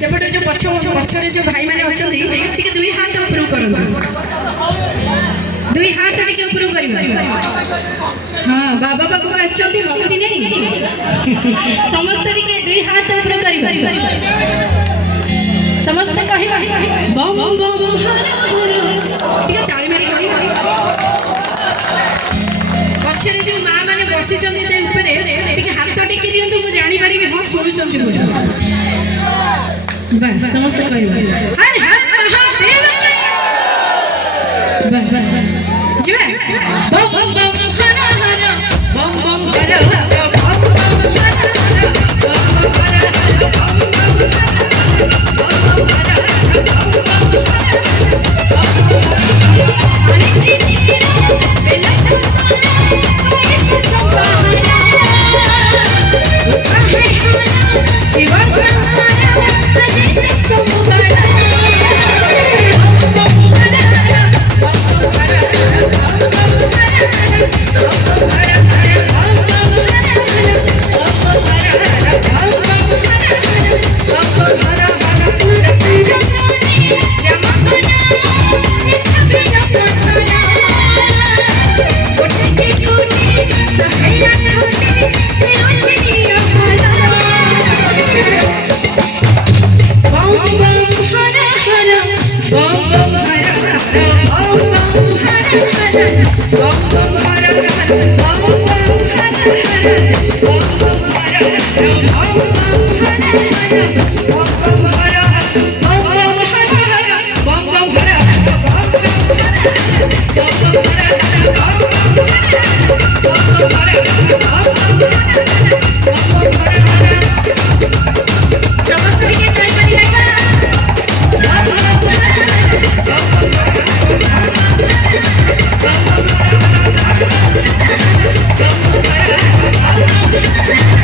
सेपटे जो पछरे जो भाई माने अछंती टिके दुई हाथ ऊपर करंतु दुई हाथ टिके ऊपर करबा हां बाबा बाबू आछंती भक्ति नहीं समस्त टिके दुई हाथ ऊपर करबा समस्त कहबा बम बम हर हर टिके ताली मारी कहबा पछरे जो मां माने बसी चंदी से ऊपर टिके हाथ टिके दियंतु मु जानि परिबे हां सुनु चंदी बस समस्त कहबा हर हर महादेव बस जीवा बम बम हर हर बम बम हर हर Yeah.